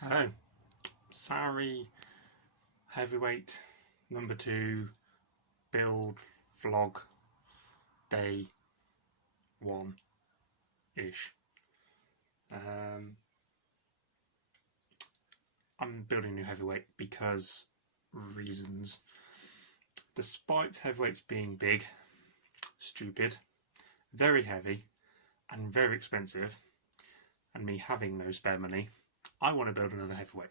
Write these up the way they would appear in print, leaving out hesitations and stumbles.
Hello, Sari Heavyweight number 2 build vlog day 1 ish. I'm building a new heavyweight because reasons. Despite heavyweights being big, stupid, very heavy, and very expensive, and me having no spare money, I want to build another heavyweight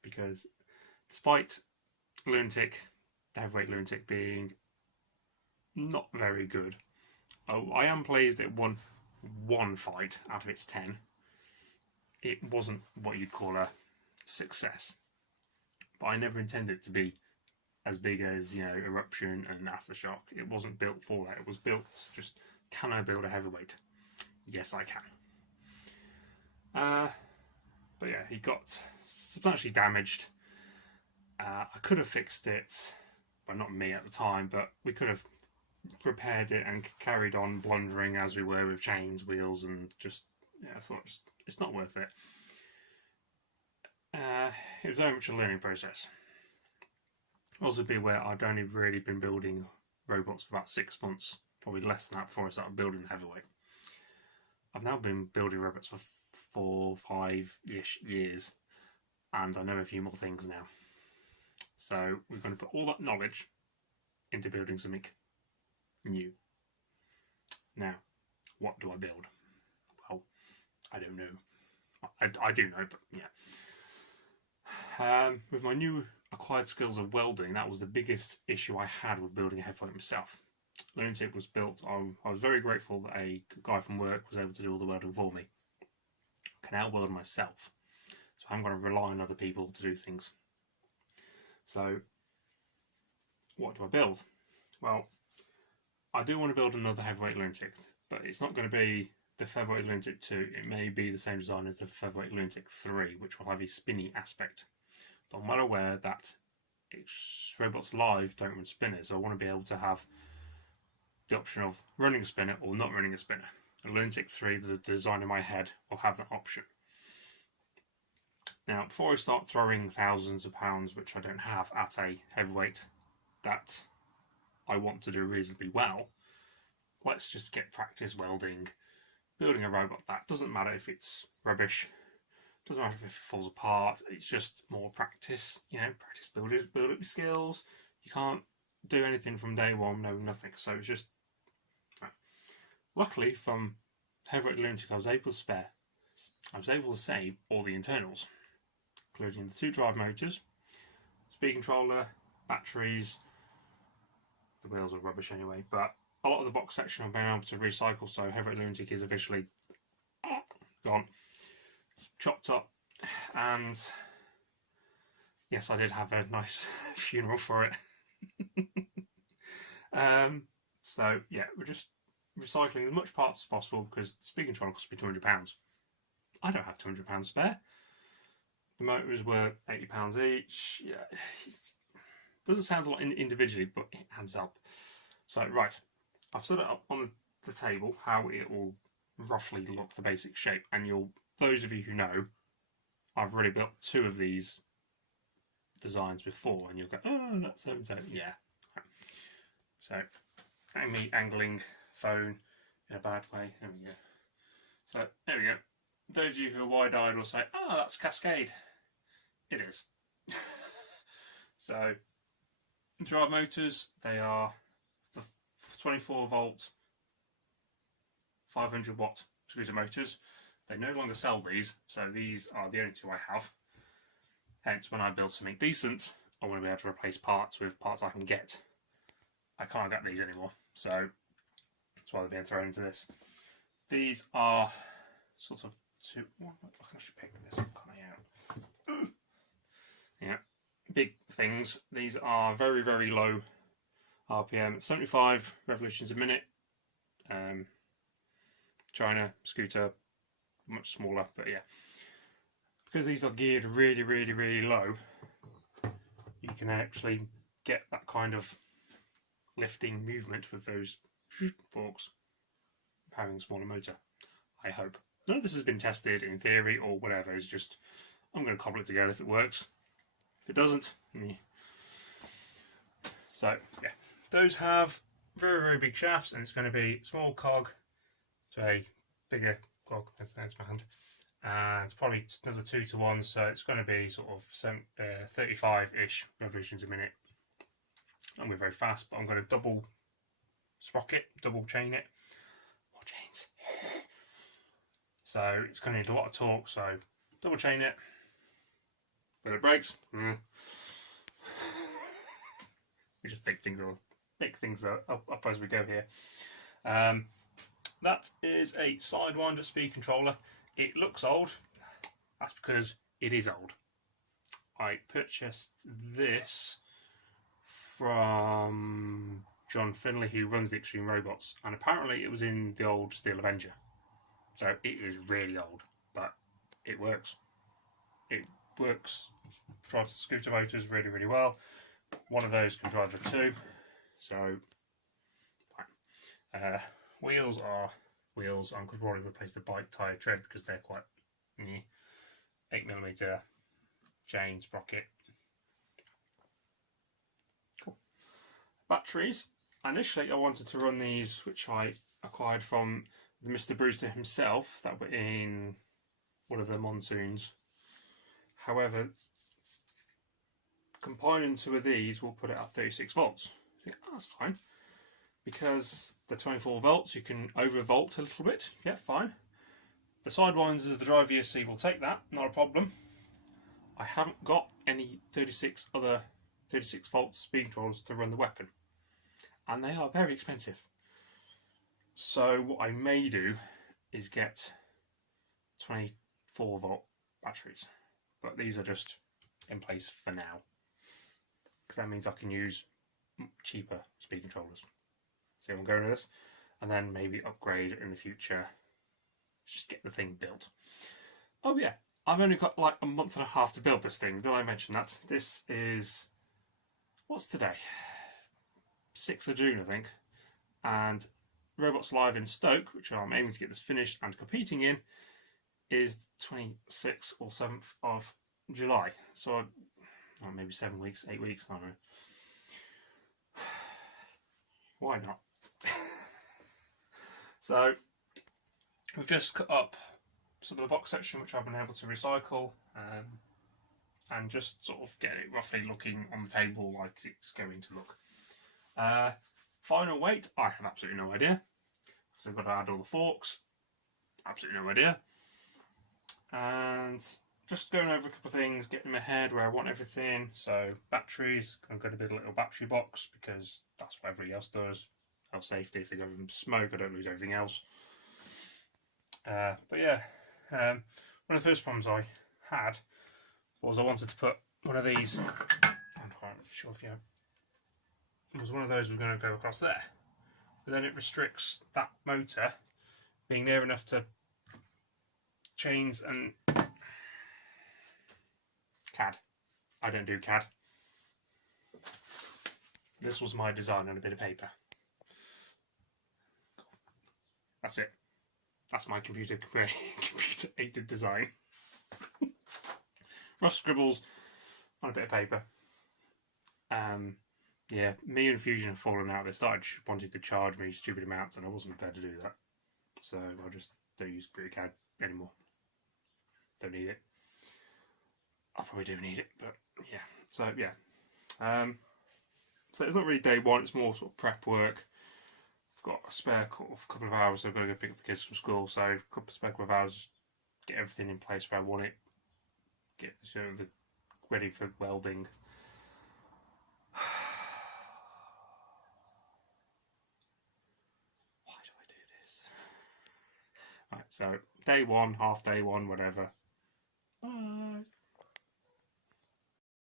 because despite Lunatic, the heavyweight Lunatic being not very good, I am pleased it won one fight out of its 10. It wasn't what you'd call a success, but I never intended it to be as big as, Eruption and Aftershock. It wasn't built for that. It was built just, can I build a heavyweight? Yes, I can. But yeah, he got substantially damaged. I could have fixed it, well, not me at the time, but we could have repaired it and carried on blundering as we were with chains, wheels, and I thought it's not worth it. It was very much a learning process. Also, be aware I'd only really been building robots for about 6 months, probably less than that, before I started building heavyweight. I've now been building robots for 4, 5-ish years, and I know a few more things now. So we're going to put all that knowledge into building something new. Now, what do I build? Well, I don't know. I do know, but yeah. With my new acquired skills of welding, that was the biggest issue I had with building a heavyweight myself. Lunatic was built. I was very grateful that a guy from work was able to do all the welding for me. I can now weld myself, so I'm going to rely on other people to do things. So, what do I build? Well, I do want to build another heavyweight Lunatic, but it's not going to be the Featherweight Lunatic 2. It may be the same design as the Featherweight Lunatic 3, which will have a spinny aspect. But I'm well aware that robots live don't run spinners, so I want to be able to have the option of running a spinner or not running a spinner. The Lunatic 3, the design in my head, will have that option. Now, before I start throwing thousands of pounds, which I don't have, at a heavyweight that I want to do reasonably well, let's just get practice welding, building a robot. That doesn't matter if it's rubbish, doesn't matter if it falls apart, it's just more practice, practice, build up your skills. You can't do anything from day one, no nothing, so it's just... Luckily, from Heavyweight Lunatic, I was able to save all the internals, including the 2 drive motors, speed controller, batteries. The wheels are rubbish anyway, but a lot of the box section I've been able to recycle, so Heavyweight Lunatic is officially gone. It's chopped up, and yes, I did have a nice funeral for it. So yeah, we're just recycling as much parts as possible because the speed controller cost me £200. I don't have £200 spare. The motors were £80 each. Yeah, it doesn't sound a lot individually, but it adds up. So right, I've set it up on the table how it will roughly look, the basic shape, and those of you who know, I've already built 2 of these designs before, and you'll go, oh, that's so and so. Yeah. So, me angling phone in a bad way. There we go. So, there we go. Those of you who are wide-eyed will say, oh, that's Cascade. It is. So, drive motors, they are the 24 volt, 500 watt scooter motors. They no longer sell these, so these are the only 2 I have. Hence, when I build something decent, I want to be able to replace parts with parts I can get. I can't get these anymore, so that's why they're being thrown into this. These are sort of 2... I can actually pick this up, can't I? Yeah, big things. These are very, very low RPM, 75 revolutions a minute. China scooter, much smaller, but yeah. Because these are geared really, really, really low, you can actually get that kind of lifting movement with those forks, having a smaller motor, I hope. None of this has been tested in theory or whatever, it's just I'm going to cobble it together if it works. If it doesn't, meh. So yeah, those have very, very big shafts, and it's going to be small cog to a bigger cog. That's my hand, and it's probably another 2 to 1, so it's going to be sort of 35-ish revolutions a minute. I'm going very fast, but I'm going to double sprocket, double chain it. More chains. So it's going to need a lot of torque. So double chain it. Whether it breaks, we just pick things up as we go here. That is a Sidewinder speed controller. It looks old. That's because it is old. I purchased this from John Finley, who runs the Extreme Robots, and apparently it was in the old Steel Avenger. So it is really old, but it works. It works, drives the scooter motors really, really well. One of those can drive the 2, so fine. Wheels are wheels. I could probably replace the bike tyre tread because they're quite 8mm chain sprocket. Cool. Batteries. Initially, I wanted to run these, which I acquired from Mr. Brewster himself, that were in one of the monsoons. However, combining 2 of these will put it at 36 volts. I think, oh, that's fine. Because they're 24 volts, you can overvolt a little bit. Yeah, fine. The Sidewinders of the drive ESC will take that, not a problem. I haven't got any 36 volt speed controllers to run the weapon. And they are very expensive. So what I may do is get 24 volt batteries. But these are just in place for now. Because that means I can use cheaper speed controllers. See where I'm going with this? And then maybe upgrade in the future. Just get the thing built. Oh yeah, I've only got like a month and a half to build this thing. Did I mention that? This is... what's today? 6th of June, I think. And Robots Live in Stoke, which I'm aiming to get this finished and competing in, is 26th or 7th of July. So maybe 7 weeks, 8 weeks, I don't know. Why not? So we've just cut up some of the box section which I've been able to recycle, and just sort of get it roughly looking on the table like it's going to look. Final weight, I have absolutely no idea. So I've got to add all the forks, absolutely no idea. And just going over a couple of things, getting my head where I want everything. So batteries, I'm going to build a little battery box because that's what everybody else does. Health safety, if they go and smoke, I don't lose everything else. But yeah, one of the first problems I had was I wanted to put one of these, I'm not quite sure if you know, it was one of those was going to go across there. But then it restricts that motor being near enough to chains and CAD. I don't do CAD. This was my design on a bit of paper. That's it. That's my computer aided design. Rough scribbles on a bit of paper. Yeah, me and Fusion have fallen out. They started wanting to charge me stupid amounts, and I wasn't prepared to do that. So I just don't use CAD anymore. Don't need it. I probably do need it, but yeah. So yeah. So it's not really day one. It's more sort of prep work. I've got a spare couple of hours, so I've got to go pick up the kids from school. So a couple of hours, get everything in place where I want it. Get the ready for welding. Why do I do this? Right, so day one, half day one, whatever. Bye.